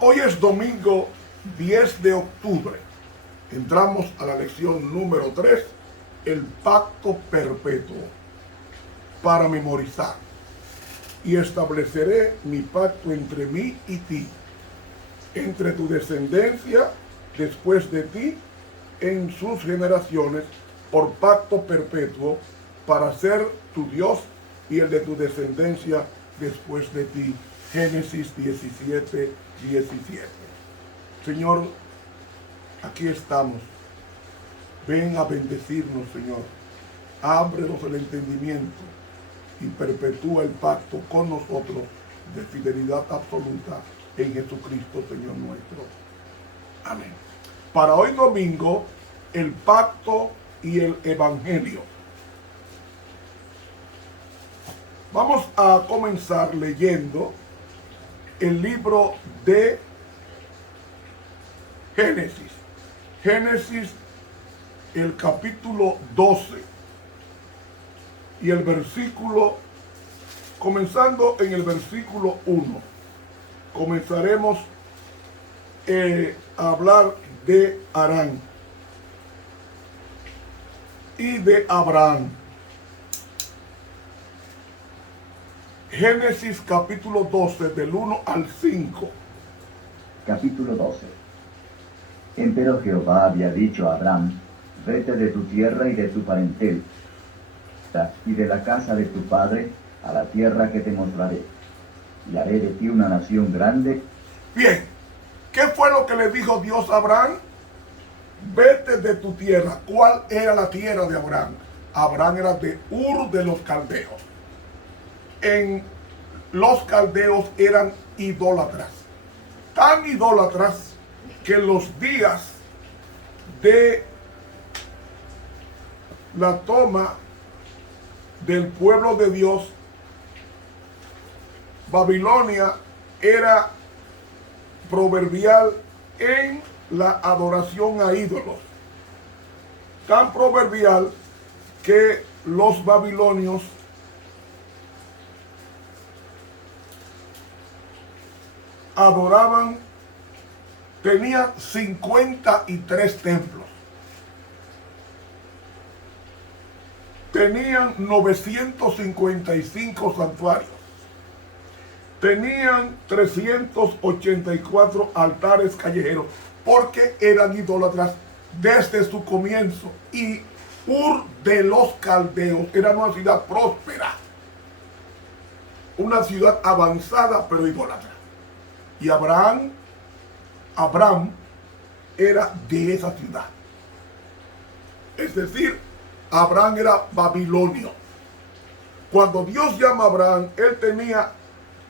Hoy es domingo 10 de octubre. Entramos a la lección número 3, el pacto perpetuo, para memorizar. Y estableceré mi pacto entre mí y ti, entre tu descendencia después de ti, en sus generaciones, por pacto perpetuo, para ser tu Dios y el de tu descendencia después de ti. Génesis 17, 17. Señor, aquí estamos. Ven a bendecirnos, Señor. Ábrenos el entendimiento y perpetúa el pacto con nosotros de fidelidad absoluta en Jesucristo, Señor nuestro. Amén. Para hoy domingo, el pacto y el evangelio. Vamos a comenzar leyendo el libro de Génesis. Génesis, el capítulo 12 y el versículo, comenzando en el versículo 1, comenzaremos a hablar de Harán y de Abraham. Génesis capítulo 12, del 1 al 5. Capítulo 12. Empero Jehová había dicho a Abraham: vete de tu tierra y de tu parentela, y de la casa de tu padre, a la tierra que te mostraré, y haré de ti una nación grande. Bien, ¿qué fue lo que le dijo Dios a Abraham? Vete de tu tierra. ¿Cuál era la tierra de Abraham? Abraham era de Ur de los Caldeos. Los caldeos eran idólatras, tan idólatras que los días de la toma del pueblo de Dios, Babilonia era proverbial en la adoración a ídolos, tan proverbial que los babilonios adoraban, tenían 53 templos, tenían 955 santuarios, tenían 384 altares callejeros, porque eran idólatras desde su comienzo. Y Ur de los Caldeos era una ciudad próspera, una ciudad avanzada, pero idólatra. Y Abraham era de esa ciudad. Es decir, Abraham era babilonio. Cuando Dios llama a Abraham, él tenía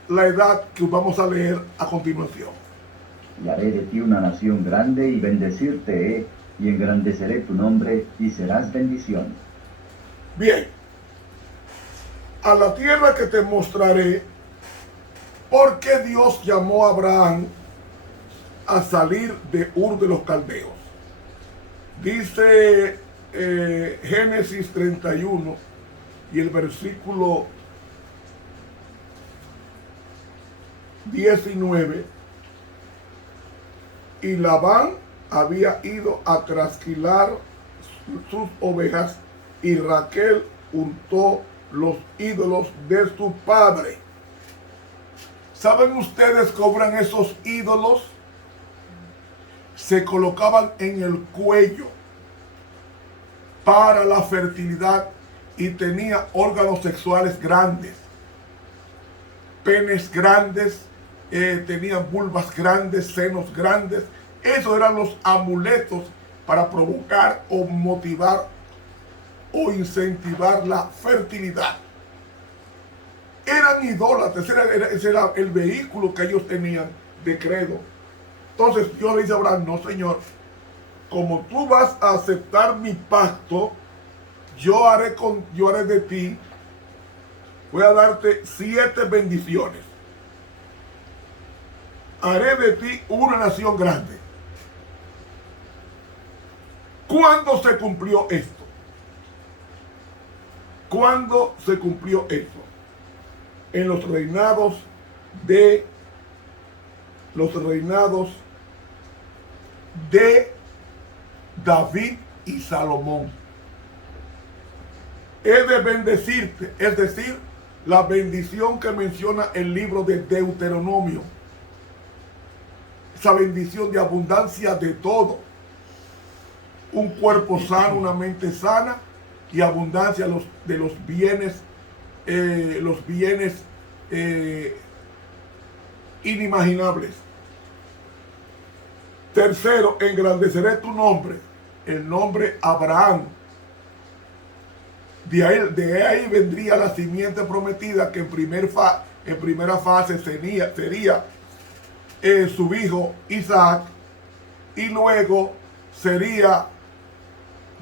la edad que vamos a leer a continuación. Y haré de ti una nación grande, y bendecirte he, y engrandeceré tu nombre, y serás bendición. Bien, a la tierra que te mostraré. ¿Por qué Dios llamó a Abraham a salir de Ur de los Caldeos? Dice Génesis 31 y el versículo 19. Y Labán había ido a trasquilar sus ovejas, y Raquel hurtó los ídolos de su padre. ¿Saben ustedes cómo eran esos ídolos? Se colocaban en el cuello para la fertilidad y tenía órganos sexuales grandes, penes grandes, tenían vulvas grandes, senos grandes. Esos eran los amuletos para provocar o motivar o incentivar la fertilidad. Eran idólatras, ese era el vehículo que ellos tenían de credo. Entonces Dios le dice a Abraham: no, Señor, como tú vas a aceptar mi pacto, yo haré de ti, voy a darte 7 bendiciones. Haré de ti una nación grande. ¿Cuándo se cumplió esto? ¿Cuándo se cumplió esto? en los reinados de David y Salomón. He de bendecirte, es decir, la bendición que menciona el libro de Deuteronomio. Esa bendición de abundancia de todo. Un cuerpo sano, una mente sana y abundancia de los bienes inimaginables. Tercero, engrandeceré tu nombre, el nombre Abraham. De ahí vendría la simiente prometida que en primera fase sería su hijo Isaac, y luego sería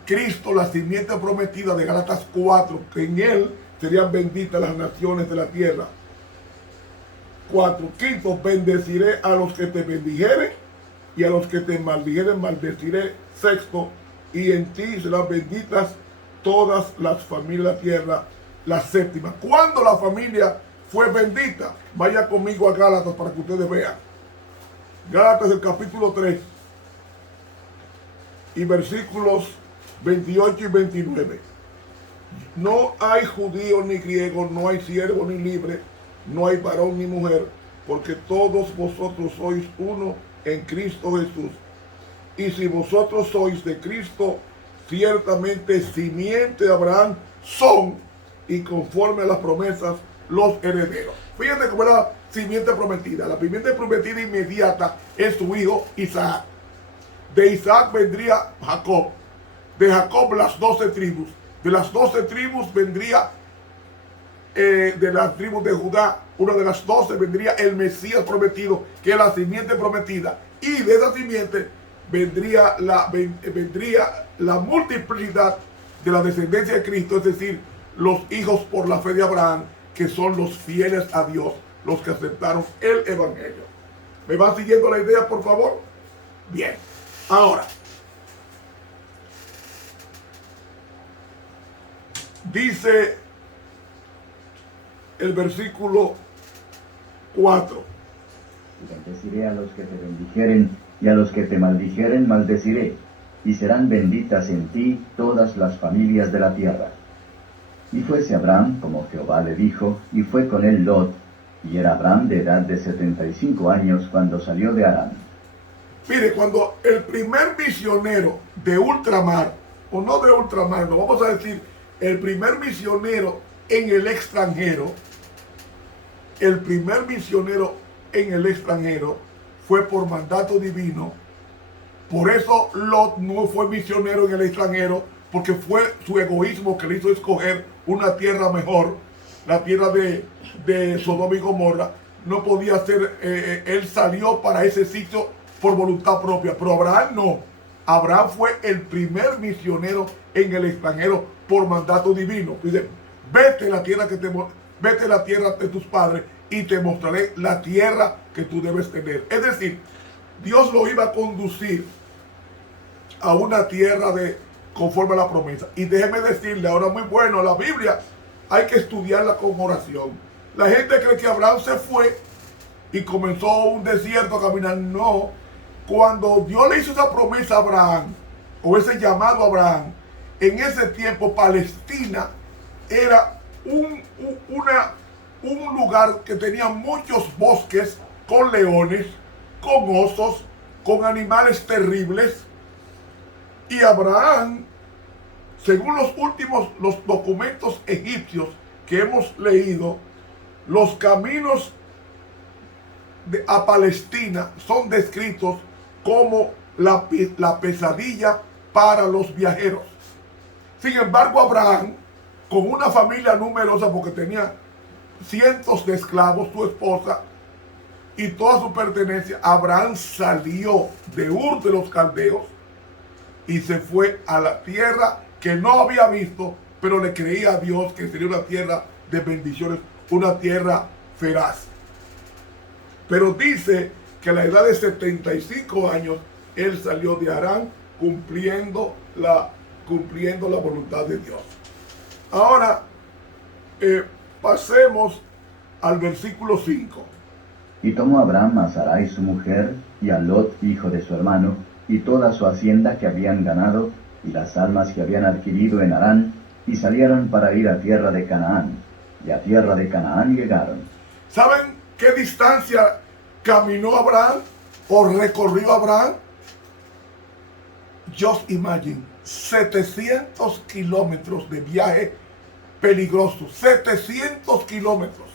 Cristo, la simiente prometida de Gálatas 4, que en él serían benditas las naciones de la tierra. 4. Quinto, bendeciré a los que te bendijeren y a los que te maldijeren maldeciré. Sexto, y en ti serán benditas todas las familias de la tierra. La séptima, ¿cuándo la familia fue bendita? Vaya conmigo a Gálatas para que ustedes vean. Gálatas, el capítulo 3 y versículos 28 y 29. No hay judío ni griego, no hay siervo ni libre, no hay varón ni mujer, porque todos vosotros sois uno en Cristo Jesús. Y si vosotros sois de Cristo, ciertamente simiente de Abraham son, y conforme a las promesas, los herederos. Fíjense cómo era la simiente prometida. La simiente prometida inmediata es su hijo Isaac. De Isaac vendría Jacob. De Jacob las 12 tribus. De las 12 tribus vendría, de las tribus de Judá, una de las 12 vendría el Mesías prometido, que es la simiente prometida. Y de esa simiente vendría la multiplicidad de la descendencia de Cristo, es decir, los hijos por la fe de Abraham, que son los fieles a Dios, los que aceptaron el Evangelio. ¿Me van siguiendo la idea, por favor? Bien. Ahora, dice el versículo 4. Bendeciré a los que te bendijeren, y a los que te maldijeren maldeciré, y serán benditas en ti todas las familias de la tierra. Y fuese Abraham como Jehová le dijo, y fue con él Lot, y era Abraham de edad de 75 años cuando salió de Harán. Mire, cuando el primer misionero de ultramar, o no de ultramar, no vamos a decir, el primer misionero en el extranjero, fue por mandato divino. Por eso Lot no fue misionero en el extranjero, porque fue su egoísmo que le hizo escoger una tierra mejor, la tierra de Sodoma y Gomorra. No podía ser, él salió para ese sitio por voluntad propia, pero Abraham no. Abraham fue el primer misionero en el extranjero por mandato divino. Dice, vete a la tierra de tus padres y te mostraré la tierra que tú debes tener. Es decir, Dios lo iba a conducir a una tierra conforme a la promesa. Y déjeme decirle, ahora muy bueno, la Biblia hay que estudiarla con oración. La gente cree que Abraham se fue y comenzó un desierto a caminar. No, cuando Dios le hizo esa promesa a Abraham, o ese llamado a Abraham, en ese tiempo Palestina era un lugar que tenía muchos bosques con leones, con osos, con animales terribles. Y Abraham, según los documentos egipcios que hemos leído, los caminos a Palestina son descritos como la pesadilla para los viajeros. Sin embargo, Abraham, con una familia numerosa, porque tenía cientos de esclavos, su esposa y toda su pertenencia, Abraham salió de Ur de los Caldeos y se fue a la tierra que no había visto, pero le creía a Dios que sería una tierra de bendiciones, una tierra feraz. Pero dice que a la edad de 75 años, él salió de Harán cumpliendo la voluntad de Dios. Ahora, pasemos al versículo 5. Y tomó Abraham a Sarai su mujer, y a Lot, hijo de su hermano, y toda su hacienda que habían ganado, y las almas que habían adquirido en Harán, y salieron para ir a tierra de Canaán. Y a tierra de Canaán llegaron. ¿Saben qué distancia caminó Abraham o recorrió Abraham? Just imagine, 700 kilómetros de viaje peligroso, 700 kilómetros.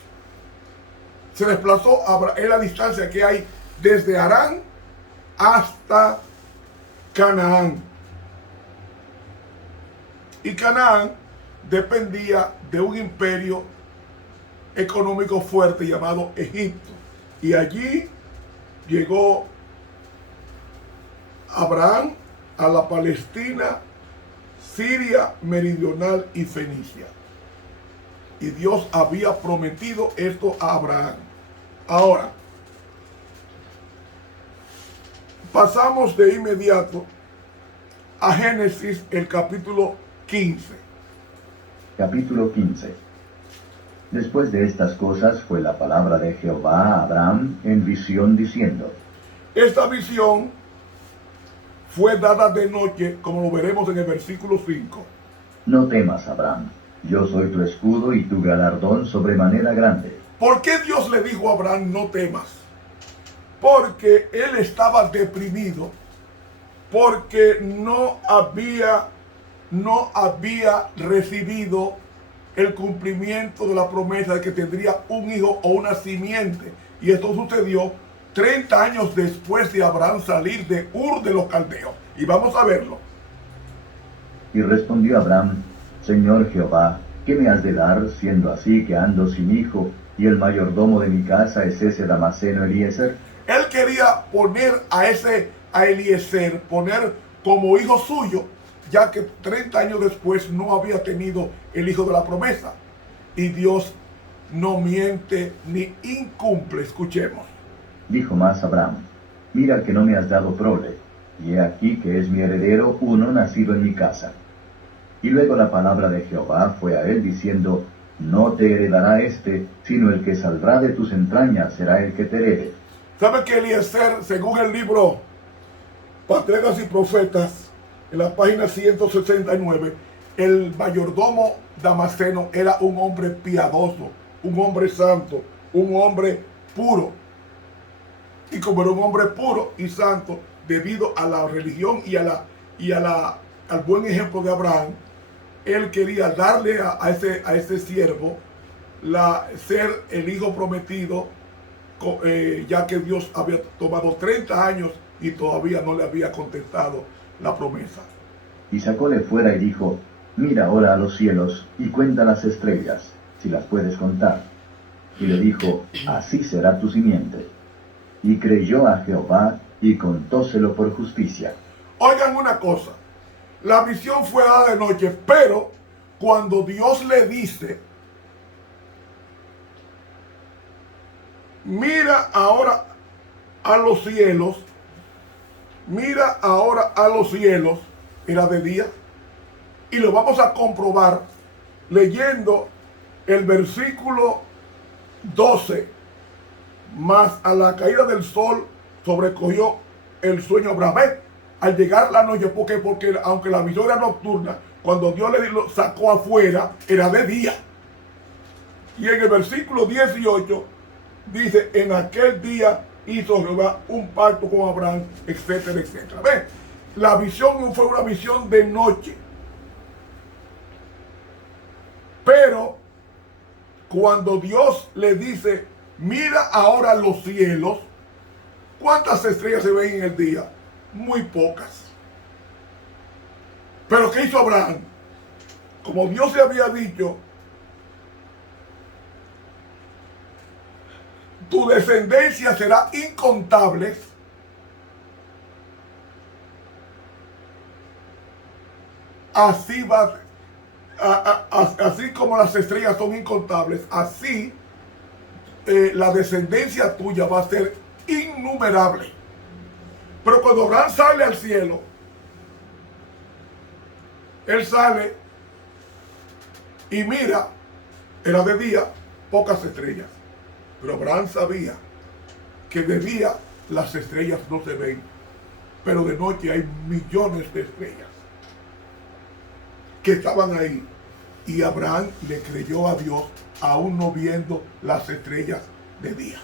Se desplazó en la distancia que hay desde Harán hasta Canaán. Y Canaán dependía de un imperio económico fuerte llamado Egipto. Y allí llegó Abraham a la Palestina, Siria meridional y Fenicia. Y Dios había prometido esto a Abraham. Ahora, pasamos de inmediato a Génesis, el capítulo 15. Capítulo 15. Después de estas cosas fue la palabra de Jehová a Abraham en visión diciendo. Esta visión fue dada de noche, como lo veremos en el versículo 5. No temas, Abraham, yo soy tu escudo y tu galardón sobremanera grande. ¿Por qué Dios le dijo a Abraham no temas? Porque él estaba deprimido, porque no había recibido el cumplimiento de la promesa de que tendría un hijo o una simiente. Y esto sucedió 30 años después de Abraham salir de Ur de los Caldeos. Y vamos a verlo. Y respondió Abraham, Señor Jehová, ¿qué me has de dar, siendo así que ando sin hijo, y el mayordomo de mi casa es ese Damaseno Eliezer? Él quería poner a Eliezer, poner como hijo suyo, ya que 30 años después no había tenido el hijo de la promesa. Y Dios no miente ni incumple. Escuchemos. Dijo más Abraham, mira que no me has dado prole, y he aquí que es mi heredero uno nacido en mi casa. Y luego la palabra de Jehová fue a él diciendo, no te heredará sino el que saldrá de tus entrañas será el que te herede. ¿Sabe que Eliezer, según el libro Patriarcas y Profetas, en la página 169, el mayordomo Damaseno era un hombre piadoso, un hombre santo, un hombre puro? Y como era un hombre puro y santo, debido a la religión y al buen ejemplo de Abraham, él quería darle a ese siervo ser el hijo prometido, ya que Dios había tomado 30 años y todavía no le había contestado la promesa. Y sacóle fuera y dijo, mira ahora a los cielos y cuenta las estrellas, si las puedes contar. Y le dijo, así será tu simiente. Y creyó a Jehová y contóselo por justicia. Oigan una cosa, la visión fue dada de noche, pero cuando Dios le dice, mira ahora a los cielos, mira ahora a los cielos, era de día. Y lo vamos a comprobar leyendo el versículo 12. Mas a la caída del sol sobrecogió el sueño a Abraham. Al llegar la noche, porque aunque la visión era nocturna, cuando Dios le sacó afuera, era de día. Y en el versículo 18 dice, en aquel día hizo Jehová un pacto con Abraham, etcétera, etcétera. ¿Ven? La visión fue una visión de noche. Pero cuando Dios le dice, mira ahora los cielos, ¿cuántas estrellas se ven en el día? Muy pocas. Pero ¿qué hizo Abraham? Como Dios le había dicho, tu descendencia será incontable. Así así como las estrellas son incontables, así la descendencia tuya va a ser innumerable. Pero cuando Abraham sale al cielo, él sale y mira, era de día, pocas estrellas. Pero Abraham sabía que de día las estrellas no se ven, pero de noche hay millones de estrellas que estaban ahí. Y Abraham le creyó a Dios aún no viendo las estrellas de día.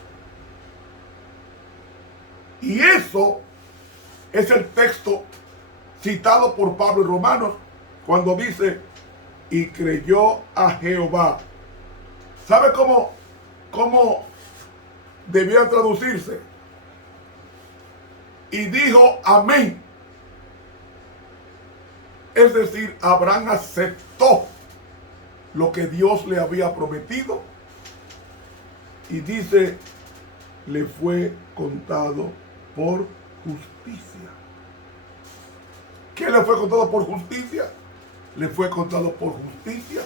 Y eso es el texto citado por Pablo en Romanos cuando dice, y creyó a Jehová. ¿Sabe cómo debía traducirse? Y dijo amén. Es decir, Abraham aceptó lo que Dios le había prometido y dice, le fue contado por justicia. ¿Qué le fue contado por justicia? Le fue contado por justicia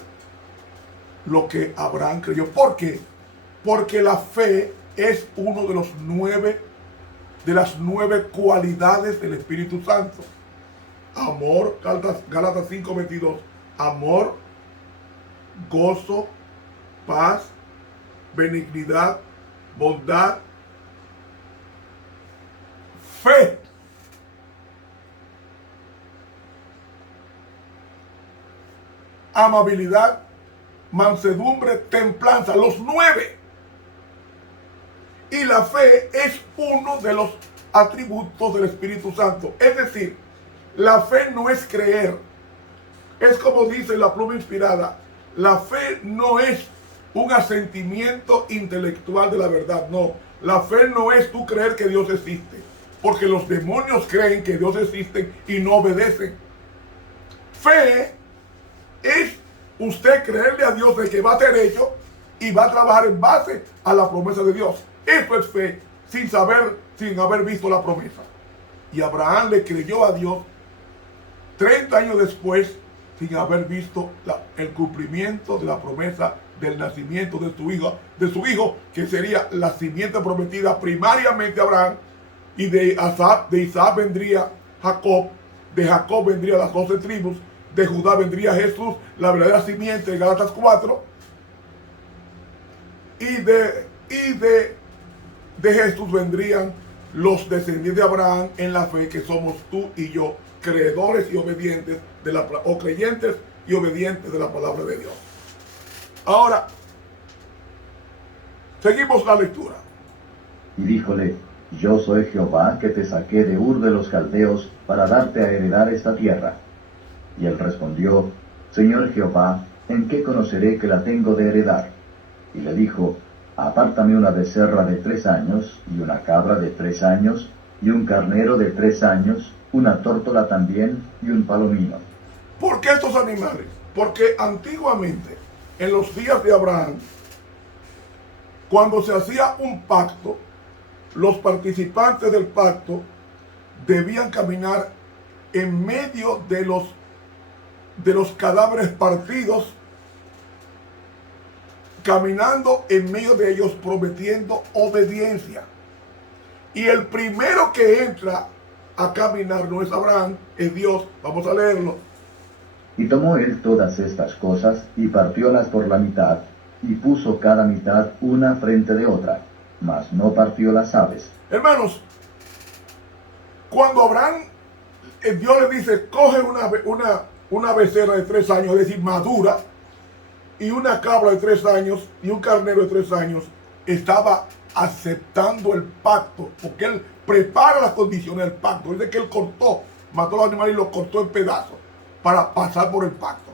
lo que Abraham creyó. ¿Por qué? Porque la fe es uno de las 9 cualidades del Espíritu Santo. Amor, Gálatas 5:22, amor, gozo, paz, benignidad, bondad, fe. Amabilidad, mansedumbre, templanza, los 9. Y la fe es uno de los atributos del Espíritu Santo. Es decir, la fe no es creer. Es como dice la pluma inspirada, la fe no es un asentimiento intelectual de la verdad. No, la fe no es tú creer que Dios existe. Porque los demonios creen que Dios existe y no obedecen. Fe es usted creerle a Dios de que va a hacer hecho y va a trabajar en base a la promesa de Dios. Esto es fe sin haber visto la promesa. Y Abraham le creyó a Dios 30 años después sin haber visto el cumplimiento de la promesa del nacimiento de su hijo, que sería la simiente prometida primariamente a Abraham, y de Isaac vendría Jacob, de Jacob vendrían las 12 tribus, de Judá vendría Jesús, la verdadera simiente de Gálatas 4, y de Jesús vendrían los descendientes de Abraham en la fe, que somos tú y yo, creedores y obedientes o creyentes y obedientes de la palabra de Dios. Ahora, seguimos la lectura. Y díjole, yo soy Jehová que te saqué de Ur de los Caldeos para darte a heredar esta tierra. Y él respondió, Señor Jehová, ¿en qué conoceré que la tengo de heredar? Y le dijo, apártame una becerra de 3 años, y una cabra de 3 años, y un carnero de 3 años, una tórtola también, y un palomino. ¿Por qué estos animales? Porque antiguamente, en los días de Abraham, cuando se hacía un pacto, los participantes del pacto debían caminar en medio de los cadáveres partidos, caminando en medio de ellos, prometiendo obediencia. Y el primero que entra a caminar no es Abraham, es Dios. Vamos a leerlo. Y tomó él todas estas cosas, y partiólas por la mitad, y puso cada mitad una frente de otra, mas no partió las aves. Hermanos, cuando Abraham, Dios le dice, coge una becerra de 3 años, es decir, madura, y una cabra de 3 años, y un carnero de 3 años, estaba aceptando el pacto, porque él prepara las condiciones del pacto. Dice que él mató a los animales y los cortó en pedazos para pasar por el pacto.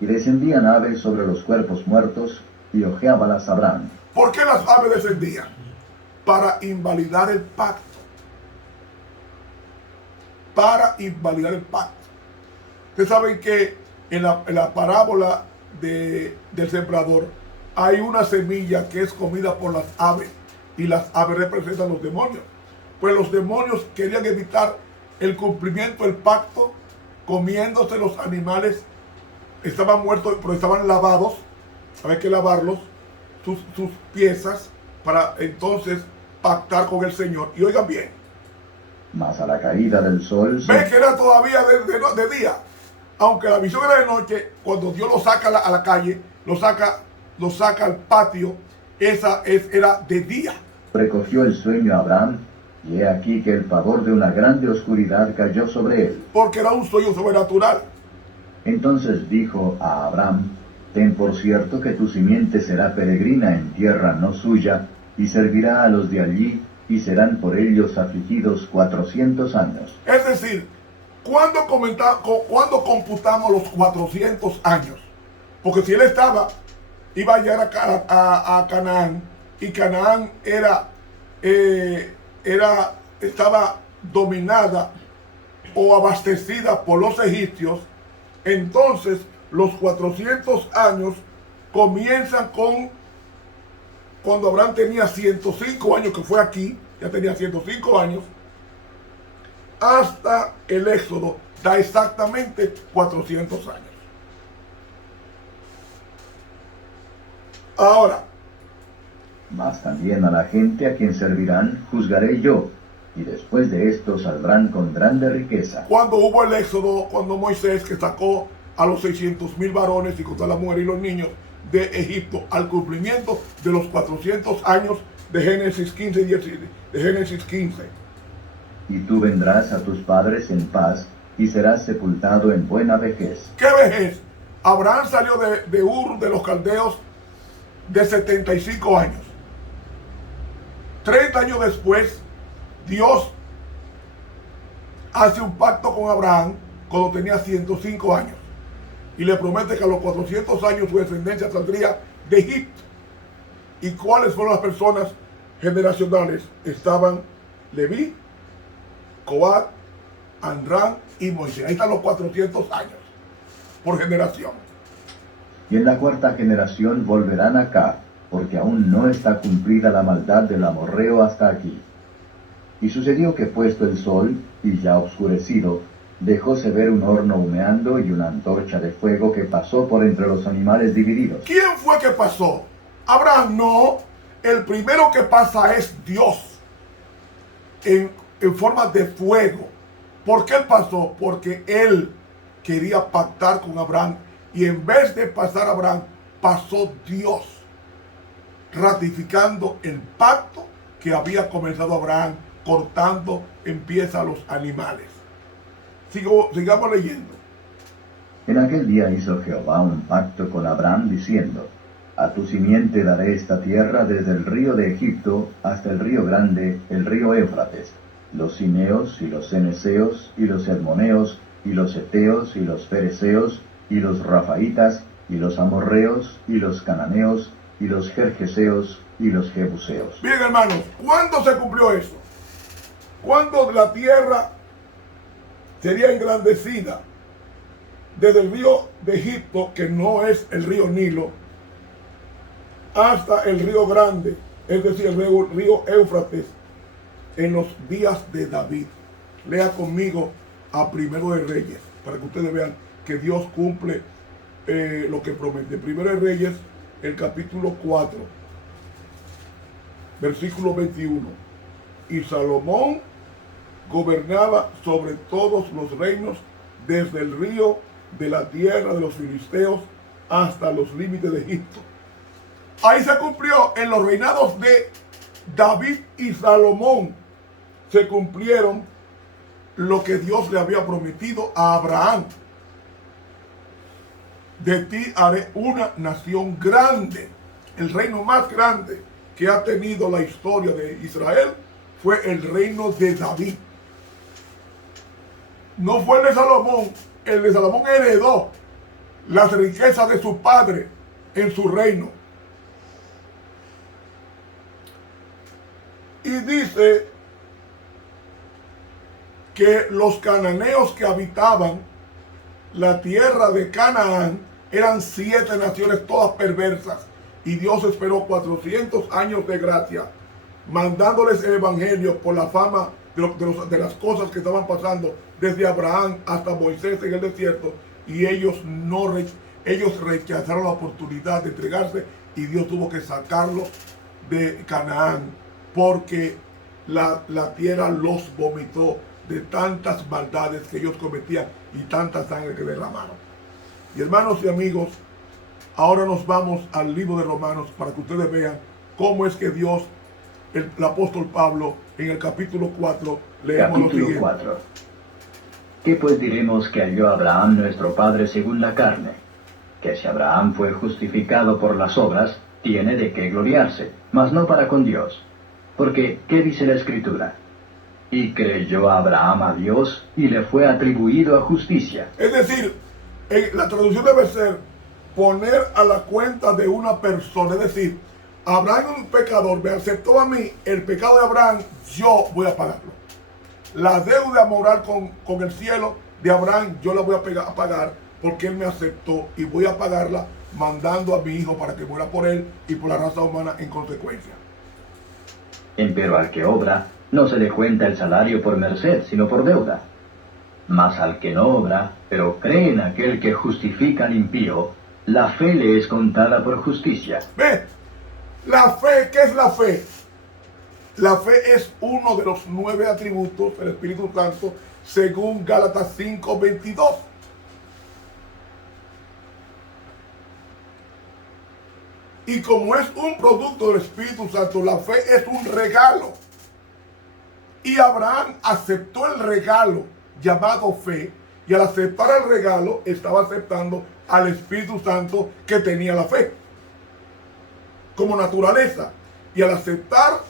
Y descendían aves sobre los cuerpos muertos, y ojeábalas Abraham. ¿Por qué las aves descendían? Para invalidar el pacto. Para invalidar el pacto. Ustedes saben que en la parábola del sembrador hay una semilla que es comida por las aves, y las aves representan los demonios. Pues los demonios querían evitar el cumplimiento del pacto comiéndose los animales. Estaban muertos, pero estaban lavados. Había que lavarlos, sus piezas, para entonces pactar con el Señor. Y oigan bien. Mas a la caída del sol... Ve que era todavía de día. Aunque la visión era de noche, cuando Dios lo saca a la calle, lo saca al patio, era de día. Recogió el sueño Abraham, y he aquí que el pavor de una grande oscuridad cayó sobre él. Porque era un sueño sobrenatural. Entonces dijo a Abraham: ten por cierto que tu simiente será peregrina en tierra no suya, y servirá a los de allí, y serán por ellos afligidos 400 años. Es decir, ¿cuándo computamos los 400 años? Porque si él iba a llegar a Canaán, y Canaán estaba dominada o abastecida por los egipcios, entonces los 400 años comienzan cuando Abraham tenía 105 años, que fue aquí, ya tenía 105 años, hasta el Éxodo, da exactamente 400 años. Ahora, Mas también a la gente a quien servirán juzgaré yo, y después de esto saldrán con grande riqueza. cuando hubo el Éxodo, cuando Moisés, que sacó a los 600,000 varones y con toda la mujer y los niños de Egipto, al cumplimiento de los 400 años de Génesis 15, de Génesis 15. Y tú vendrás a tus padres en paz, y serás sepultado en buena vejez. ¿Qué vejez? Abraham salió de Ur de los Caldeos de 75 años. 30 años después, Dios hace un pacto con Abraham cuando tenía 105 años. Y le promete que a los 400 años su descendencia saldría de Egipto. ¿Y cuáles fueron las personas generacionales? Estaban Leví, Coat, Amram y Moisés. Ahí están los 400 años por generación. Y en la cuarta generación volverán acá, porque aún no está cumplida la maldad del amorreo hasta aquí. Y sucedió que puesto el sol, y ya oscurecido, dejóse ver un horno humeando y una antorcha de fuego que pasó por entre los animales divididos. ¿Quién fue que pasó? Abraham no. El primero que pasa es Dios en forma de fuego. ¿Por qué él pasó? Porque él quería pactar con Abraham, y en vez de pasar Abraham, pasó Dios, ratificando el pacto que había comenzado Abraham, cortando en piezas a los animales. Sigamos leyendo. En aquel día hizo Jehová un pacto con Abraham diciendo: a tu simiente daré esta tierra desde el río de Egipto hasta el río grande, el río Éufrates, los cineos y los ceneseos y los hermoneos y los heteos y los fereceos y los rafaitas y los amorreos y los cananeos y los gergeseos y los jebuseos. Bien, hermanos, ¿cuándo se cumplió eso? Cuando la tierra sería engrandecida desde el río de Egipto, que no es el río Nilo, hasta el río grande, es decir, el río Éufrates, en los días de David. Lea conmigo a Primero de Reyes, para que ustedes vean que Dios cumple lo que promete. Primero de Reyes, el capítulo 4, versículo 21. Y Salomón gobernaba sobre todos los reinos, desde el río de la tierra de los filisteos hasta los límites de Egipto. Ahí se cumplió, en los reinados de David y Salomón, se cumplieron lo que Dios le había prometido a Abraham. De ti haré una nación grande. El reino más grande que ha tenido la historia de Israel fue el reino de David. No fue el de Salomón. El de Salomón heredó las riquezas de su padre en su reino. Y dice que los cananeos que habitaban la tierra de Canaán eran 7 naciones todas perversas. Y Dios esperó 400 años de gracia, mandándoles el evangelio por la fama de las cosas que estaban pasando desde Abraham hasta Moisés en el desierto. Y ellos rechazaron la oportunidad de entregarse, y Dios tuvo que sacarlos de Canaán, porque la tierra los vomitó de tantas maldades que ellos cometían y tanta sangre que derramaron. Y hermanos y amigos, ahora nos vamos al libro de Romanos para que ustedes vean cómo es que Dios, el apóstol Pablo, en el capítulo 4, leemos lo Capítulo siguiente. 4. ¿Qué pues diremos que halló Abraham nuestro padre según la carne? Que si Abraham fue justificado por las obras, tiene de qué gloriarse, mas no para con Dios. Porque, ¿qué dice la Escritura? Y creyó Abraham a Dios, y le fue atribuido a justicia. Es decir, la traducción debe ser poner a la cuenta de una persona. Es decir, Abraham es un pecador, me aceptó a mí, el pecado de Abraham, yo voy a pagarlo. La deuda moral con el cielo de Abraham, yo la voy a pagar porque él me aceptó y voy a pagarla mandando a mi hijo para que muera por él y por la raza humana en consecuencia. Empero al que obra, no se le cuenta el salario por merced, sino por deuda. Mas al que no obra, pero cree en aquel que justifica al impío, la fe le es contada por justicia. Ve, la fe, ¿qué es la fe? La fe es uno de los 9 atributos del Espíritu Santo según Gálatas 5:22. Y como es un producto del Espíritu Santo, la fe es un regalo. Y Abraham aceptó el regalo llamado fe, y al aceptar el regalo estaba aceptando al Espíritu Santo que tenía la fe como naturaleza. Y al aceptar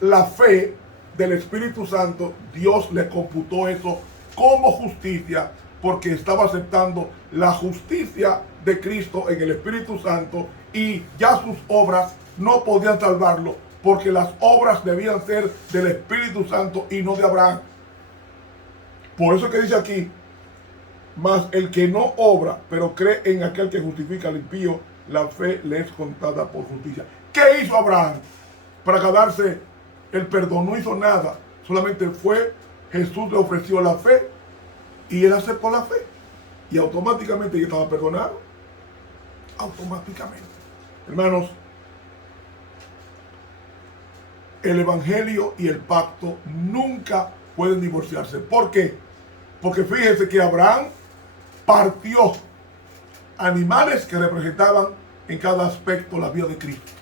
la fe del Espíritu Santo, Dios le computó eso como justicia, porque estaba aceptando la justicia de Cristo en el Espíritu Santo, y ya sus obras no podían salvarlo, porque las obras debían ser del Espíritu Santo y no de Abraham. Por eso que dice aquí, mas el que no obra, pero cree en aquel que justifica al impío, la fe le es contada por justicia. ¿Qué hizo Abraham para ganarse el perdón? No hizo nada, solamente fue, Jesús le ofreció la fe y él aceptó la fe y automáticamente ya estaba perdonado. Automáticamente. Hermanos, el evangelio y el pacto nunca pueden divorciarse. ¿Por qué? Porque fíjense que Abraham partió animales que representaban en cada aspecto la vida de Cristo.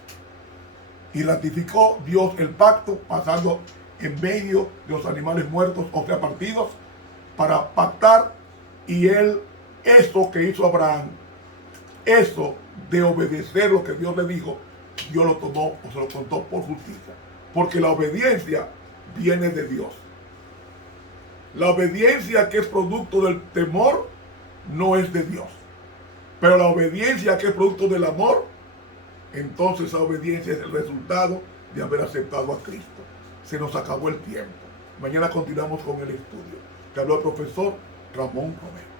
Y ratificó Dios el pacto pasando en medio de los animales muertos, o sea, partidos, para pactar. Y él, eso que hizo Abraham, eso de obedecer lo que Dios le dijo, Dios lo tomó o se lo contó por justicia. Porque la obediencia viene de Dios. La obediencia que es producto del temor no es de Dios. Pero la obediencia que es producto del amor, entonces esa obediencia es el resultado de haber aceptado a Cristo. Se nos acabó el tiempo. Mañana continuamos con el estudio. Te habló el profesor Ramón Romero.